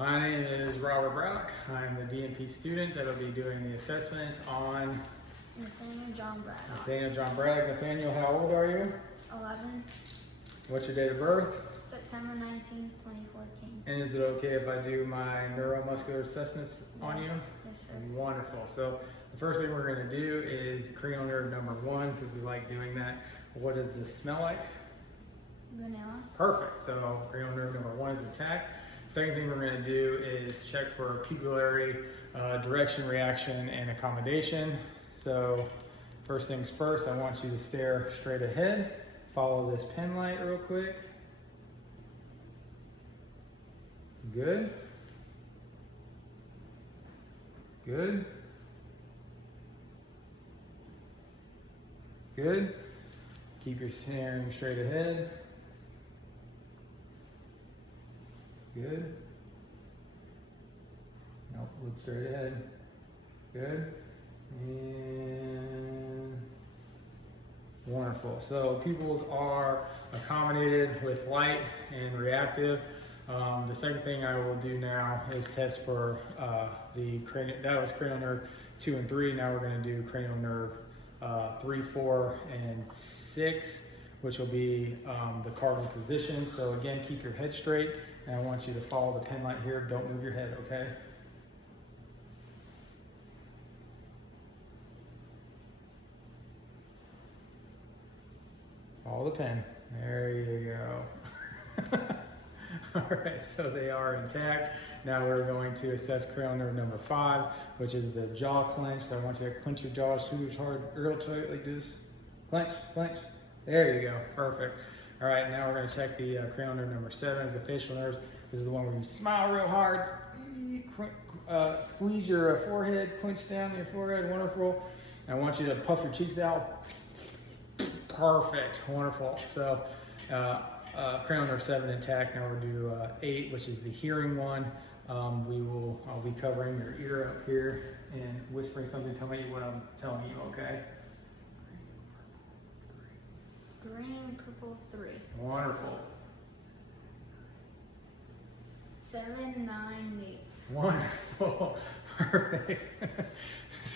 My name is Robert Brock. I'm the DNP student that'll be doing the assessment on Nathaniel John Braddock. Nathaniel John Braddock. Nathaniel, how old are you? 11, What's your date of birth? September 19, 2014. And is it okay if I do my neuromuscular assessments on you? Yes, sir. Wonderful. So the first thing we're going to do is cranial nerve number 1 because we like doing that. What does this smell like? Vanilla. Perfect. So cranial nerve number 1 is intact. Second thing we're going to do is check for pupillary direction, reaction, and accommodation. So first things first, I want you to stare straight ahead. Follow this pen light real quick. Good. Good. Good. Keep your staring straight ahead. Good. Nope, look straight ahead. Good. And wonderful. So pupils are accommodated with light and reactive. The second thing I will do now is test for that was cranial nerve 2 and 3. Now we're going to do cranial nerve 3, 4, and 6, which will be the cardinal position. So again, keep your head straight, and I want you to follow the pen light here. Don't move your head, okay? Follow the pen. There you go. All right, so they are intact. Now we're going to assess cranial nerve number 5, which is the jaw clench. So I want you to clench your jaw super hard, real tight like this. Clench, clench. There you go, perfect. All right, now we're going to check the cranial nerve number 7, is the facial nerves. This is the one where you smile real hard, squeeze your forehead, clench down your forehead, wonderful. And I want you to puff your cheeks out. Perfect, wonderful. So cranial nerve 7 intact. Now we'll do 8, which is the hearing one. I'll be covering your ear up here and whispering something. Tell me what I'm telling you, okay? Green, purple, 3. Wonderful. 7, 9, 8. Wonderful. Perfect.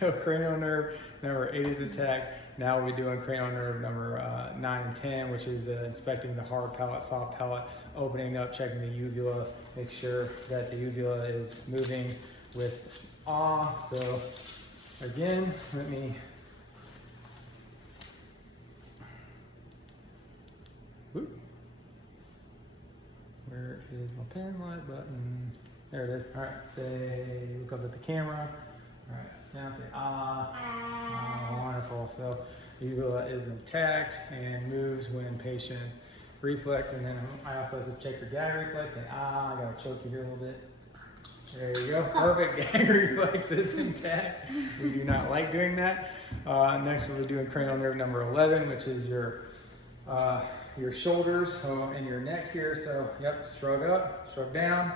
So cranial nerve number 8 is intact. Now we'll be doing cranial nerve number 9 and 10, which is inspecting the hard palate, soft palate, opening up, checking the uvula, make sure that the uvula is moving with awe. So again, let me where is my pen light button? There it is. All right, say, look up at the camera. All right, now say ah. Ah, wonderful. So uvula is intact and moves when patient reflex. And then I also have to check your gag reflex. Say ah, I gotta choke you here a little bit. There you go. Perfect. Gag reflex is intact. We do not like doing that. Next, we'll be doing cranial nerve number 11, which is your shoulders and your neck here. So, yep, shrug up, shrug down,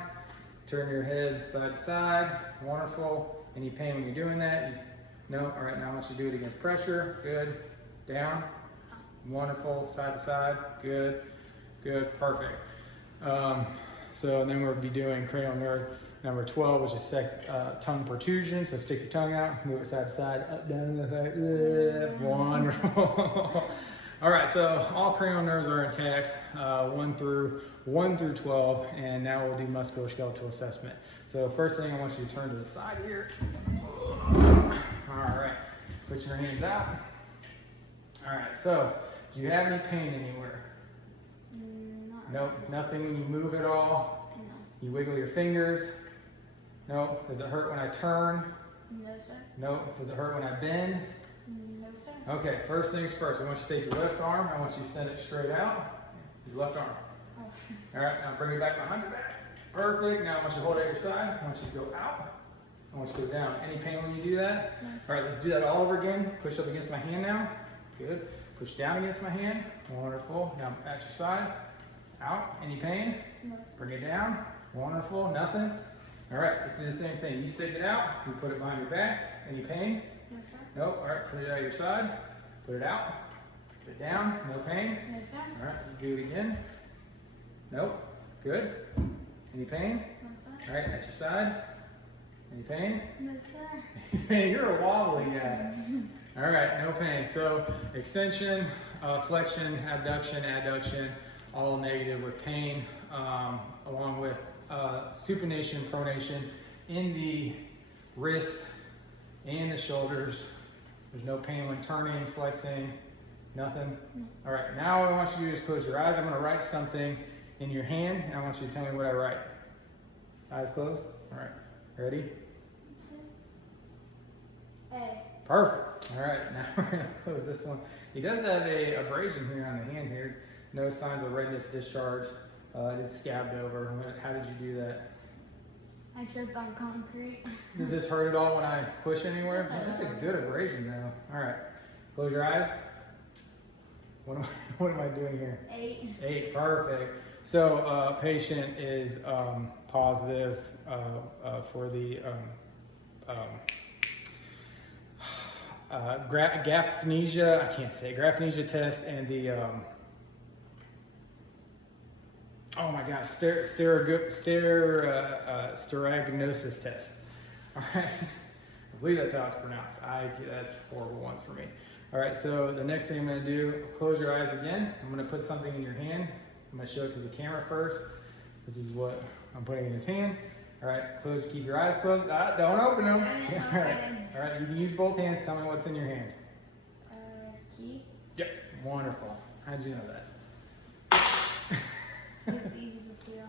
turn your head side to side. Wonderful. Any pain when you're doing that? No? All right, now I want you to do it against pressure. Good. Down. Wonderful. Side to side. Good. Good. Perfect. So then we'll be doing cranial nerve number 12, which is tongue protrusion. So stick your tongue out, move it side to side, up, down, left, right. Wonderful. All right, so all cranial nerves are intact, 1 through 12, and now we'll do musculoskeletal assessment. So first thing, I want you to turn to the side here. All right, put your hands out. All right, so do you have any pain anywhere? Nope, nothing when you move at all? No. You wiggle your fingers? Nope. Does it hurt when I turn? No, sir. Nope. Does it hurt when I bend? No, sir. Okay, first things first. I want you to take your left arm. I want you to send it straight out. Your left arm. Oh. All right, now bring it back behind your back. Perfect. Now I want you to hold it at your side. I want you to go out. I want you to go down. Any pain when you do that? No. All right, let's do that all over again. Push up against my hand now. Good. Push down against my hand. Wonderful. Now at your side. Out. Any pain? No, sir. Bring it down. Wonderful. Nothing. All right, let's do the same thing. You stick it out. You put it behind your back. Any pain? No, sir. Nope. All right, put it out your side. Put it out. Put it down. No pain. No, sir. All right, let's do it again. Nope. Good. Any pain? No, sir. All right, at your side. Any pain? No, sir. You're a wobbly guy. All right, no pain. So extension, flexion, abduction, adduction, all negative with pain, along with supination, pronation in the wrist and the shoulders. There's no pain when turning, flexing, nothing. All right, now what I want you to do is close your eyes. I'm going to write something in your hand, and I want you to tell me what I write. Eyes closed. All right, ready? A. Perfect. All right, now we're gonna close this one. He does have a abrasion here on the hand here. No signs of redness, discharge. It is scabbed over. How did you do that? I tripped on concrete. Did this hurt at all when I push anywhere? That's a good abrasion though. All right, close your eyes. What am I doing here? 8. 8, perfect. So patient is positive for the graphanesia, I can't say, graphanesia test and the, oh my gosh, sterignosis test. All right, I believe that's how it's pronounced. That's horrible ones for me. All right, so the next thing I'm gonna do, close your eyes again. I'm gonna put something in your hand. I'm gonna show it to the camera first. This is what I'm putting in his hand. All right, keep your eyes closed. Don't open them. All right, you can use both hands. Tell me what's in your hand. Key. Yep, wonderful. How'd you know that? It's easy to feel.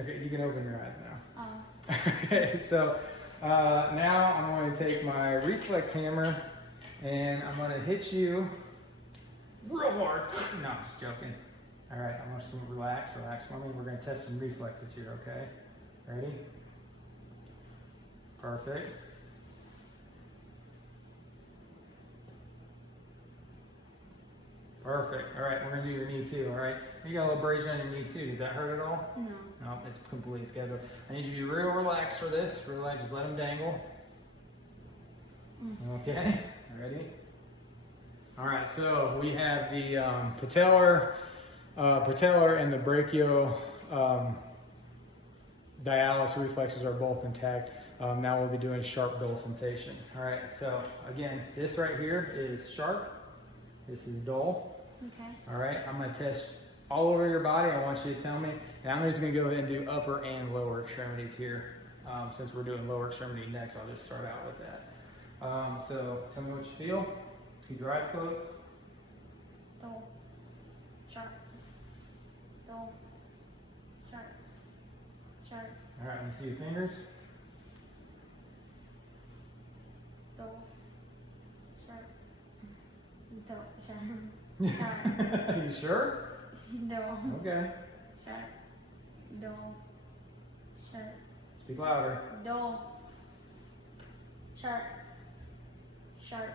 Okay, you can open your eyes now. Oh. Okay, so now I'm going to take my reflex hammer and I'm going to hit you real hard. No, I'm just joking. All right, I want you to relax for me. We're going to test some reflexes here, okay? Ready? Perfect. Perfect. All right, we're going to do your knee too, all right? You got a little abrasion on your knee too. Does that hurt at all? No. No, it's completely scheduled. I need you to be real relaxed for this. Relax, just let them dangle. Okay, ready? All right, so we have the patellar and the brachial dialis reflexes are both intact. Now we'll be doing sharp dull sensation. All right, so again, this right here is sharp. This is dull. Okay. All right, I'm gonna test all over your body. I want you to tell me, and I'm just gonna go ahead and do upper and lower extremities here. Since we're doing lower extremity next, I'll just start out with that. So tell me what you feel. Keep your eyes closed. Dull. Sharp. Dull. Sharp. Sharp. All right, let me see your fingers. Dull. Sharp. Dull. Sharp. You sure? Dull. Okay. Sharp. Dull. Sharp. Speak louder. Dull. Sharp. Sharp.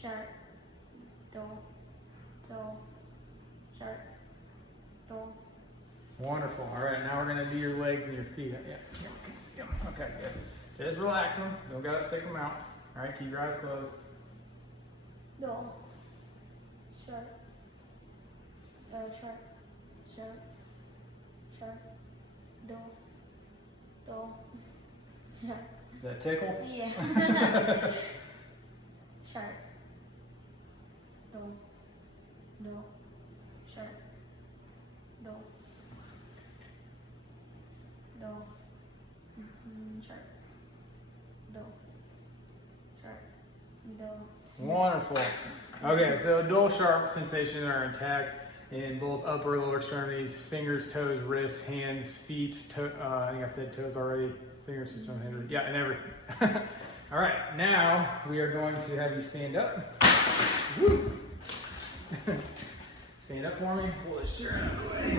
Sharp. Dull. Dull. Sharp. Dull. Wonderful. All right, now we're gonna do your legs and your feet. Yeah. Okay, good. Just relax them. Don't gotta stick them out. All right, keep your eyes closed. Dull. Sharp. Sharp. Sharp. Sharp. Dull. Dull. Sharp. Does that tickle? Yeah. Sharp. Dull. Dull. Sharp. Dull. Dull. Sharp. Dull. Sharp. Dull. Wonderful. Okay, so dull sharp sensations are intact in both upper and lower extremities, fingers, toes, wrists, hands, feet, I think I said toes already, fingers, toes, hands, yeah, and everything. All right, now we are going to have you stand up. Woo. Stand up for me, pull this chair out of the way.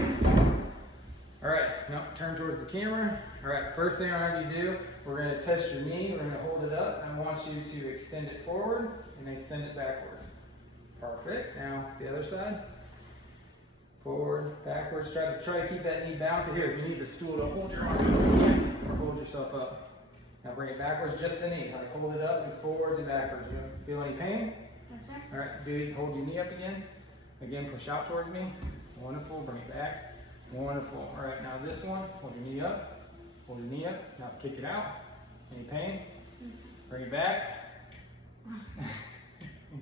All right, now turn towards the camera. All right, first thing I have you do, we're gonna touch your knee, we're gonna hold it up, and I want you to extend it forward and then extend it backwards. Perfect, now the other side. Forward, backwards, try to keep that knee balanced. Here, if you need the stool to hold your arm, or hold yourself up. Now bring it backwards, just the knee. Like hold it up and forwards and backwards. You don't feel any pain? Yes, sir. All right, hold your knee up again. Again, push out towards me. Wonderful, bring it back. Wonderful. All right, now this one, hold your knee up. Pull your knee up, now kick it out. Any pain? Bring it back.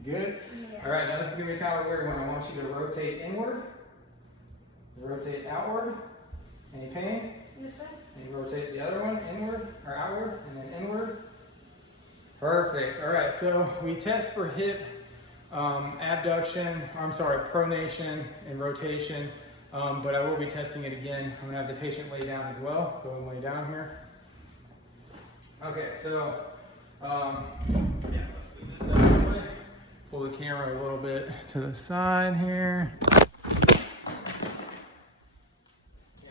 Good? Yeah. All right, now this is gonna be kind of a weird one. I want you to rotate inward, rotate outward. Any pain? Yes, sir. And you rotate the other one, inward or outward, and then inward. Perfect. All right, so we test for hip pronation and rotation, but I will be testing it again. I'm gonna have the patient lay down as well. Go and lay down here. Okay, so yeah, let's do this that way. Pull the camera a little bit to the side here. Yeah,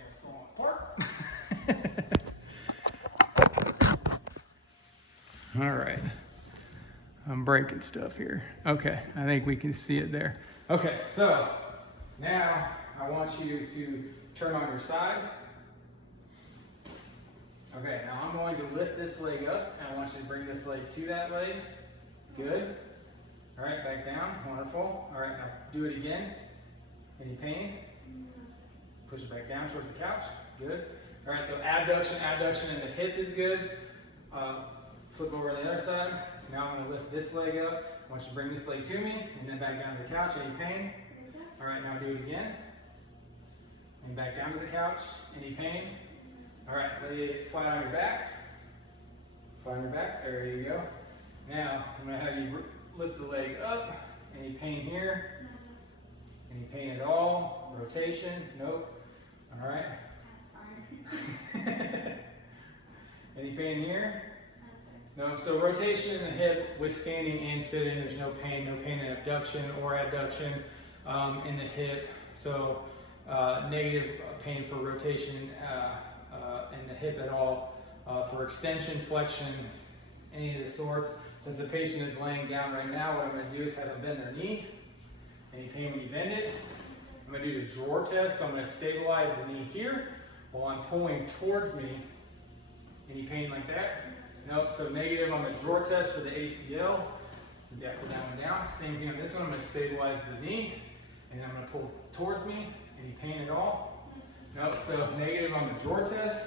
it's falling apart. All right. I'm breaking stuff here. Okay, I think we can see it there. Okay, so now I want you to turn on your side. Okay, now I'm going to lift this leg up, and I want you to bring this leg to that leg. Good. All right, back down. Wonderful. All right, now do it again. Any pain? Push it back down towards the couch. Good. All right, so abduction in the hip is good. Flip over to the other side. Now I'm going to lift this leg up. I want you to bring this leg to me, and then back down to the couch. Any pain? All right, now do it again. And back down to the couch. Any pain? All right, lay it flat on your back. Flat on your back. There you go. Now I'm going to have you lift the leg up. Any pain here? Any pain at all? Rotation? Nope. All right. Any pain here? No. So rotation in the hip with standing and sitting, there's no pain in abduction or adduction in the hip. So negative pain for rotation in the hip at all. For extension, flexion, any of the sorts. Since the patient is laying down right now, what I'm going to do is have them bend their knee. Any pain when you bend it? I'm going to do the drawer test. So I'm going to stabilize the knee here while I'm pulling towards me. Any pain like that? Nope. So negative on the drawer test for the ACL. You got to put that one down. Same thing on this one. I'm going to stabilize the knee, and then I'm going to pull towards me. Any pain at all? Nope. So negative on the drawer test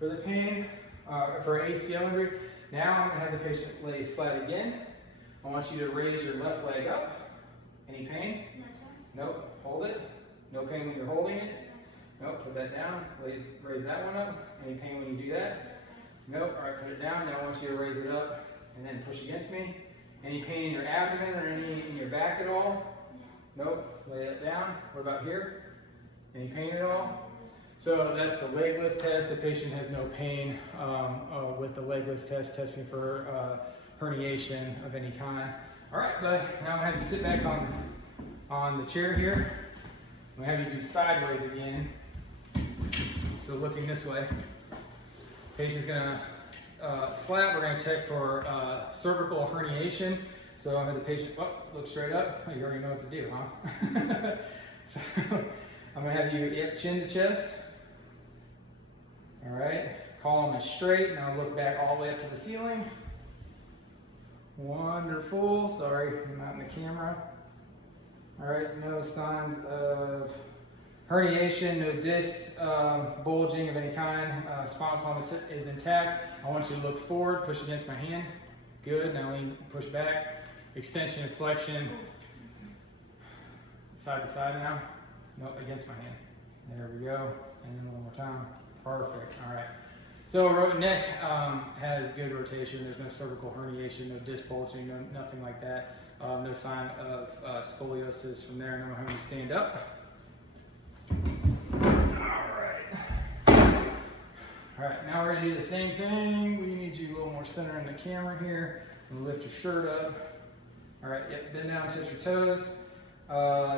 for the pain for ACL injury. Now I'm going to have the patient lay flat again. I want you to raise your left leg up. Any pain? Nope. Hold it. No pain when you're holding it. Nope. Put that down. Raise that one up. Any pain when you do that? Nope. All right. Put it down. Now I want you to raise it up and then push against me. Any pain in your abdomen or any in your back at all? Nope. Lay that down. What about here? Any pain at all? So that's the leg lift test. The patient has no pain with the leg lift test, testing for herniation of any kind. All right, bud. Now I'm going to have you sit back on the chair here. I'm going to have you do sideways again. So looking this way. Patient's going to flat. We're going to check for cervical herniation. So I'm going to have the patient look straight up. You already know what to do, huh? So I'm going to have you chin to chest. All right, column is straight. Now look back all the way up to the ceiling. Wonderful. Sorry, I'm not in the camera. All right, no signs of herniation, no disc bulging of any kind. Spinal column is intact. I want you to look forward, push against my hand. Good. Now lean, push back. Extension and flexion. Side to side now. Nope, against my hand. There we go. And then one more time. Perfect. All right. So neck has good rotation. There's no cervical herniation, no disc bulging, nothing like that. No sign of scoliosis from there. Now I'm having to stand up. All right. Now we're gonna do the same thing. We need you a little more center in the camera here. And lift your shirt up. All right. Yep. Bend down, touch your toes.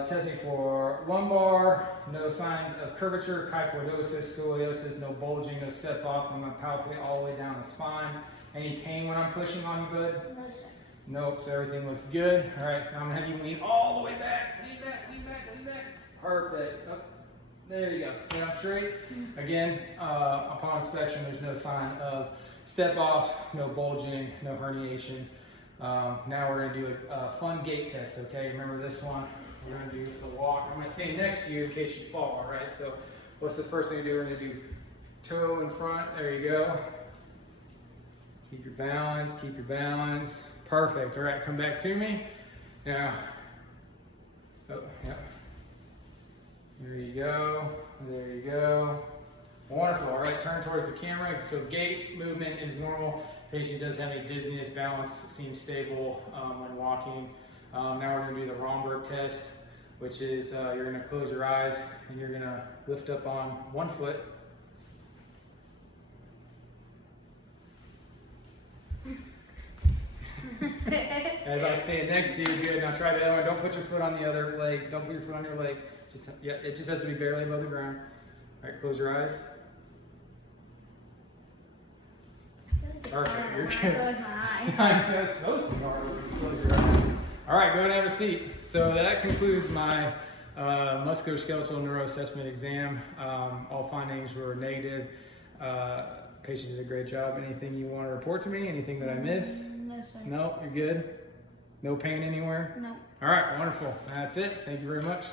Testing for lumbar, no signs of curvature, kyphoidosis, scoliosis, no bulging, no step off. I'm going to palpate all the way down the spine. Any pain when I'm pushing on you, bud? No, sir. Nope, so everything looks good. All right, now I'm going to have you lean all the way back. Lean back, lean back, lean back. Perfect. Oh, there you go. Stand up straight. Again, upon inspection, there's no sign of step off, no bulging, no herniation. Now we're going to do a fun gait test, okay? Remember this one? We're going to do the walk. I'm going to stand next to you in case you fall, all right? So what's the first thing to do? We're going to do toe in front. There you go. Keep your balance, keep your balance. Perfect. All right, come back to me. Now, oh, yeah. There you go. There you go. Wonderful. All right, turn towards the camera. So gait movement is normal. Patient does have any dizziness, balance seems stable when walking. Now we're going to do the Romberg test, which is you're going to close your eyes and you're going to lift up on one foot. As I stand next to you, good. Now try the other one. Don't put your foot on the other leg. Don't put your foot on your leg. Just, yeah, it just has to be barely above the ground. All right, close your eyes. Perfect. You're good. That's so smart. Close your eyes. All right, go ahead and have a seat. So that concludes my musculoskeletal neuro assessment exam. All findings were negative. Patient did a great job. Anything you want to report to me? Anything that I missed? No, sir. No, you're good? No pain anywhere? No. All right, wonderful. That's it. Thank you very much.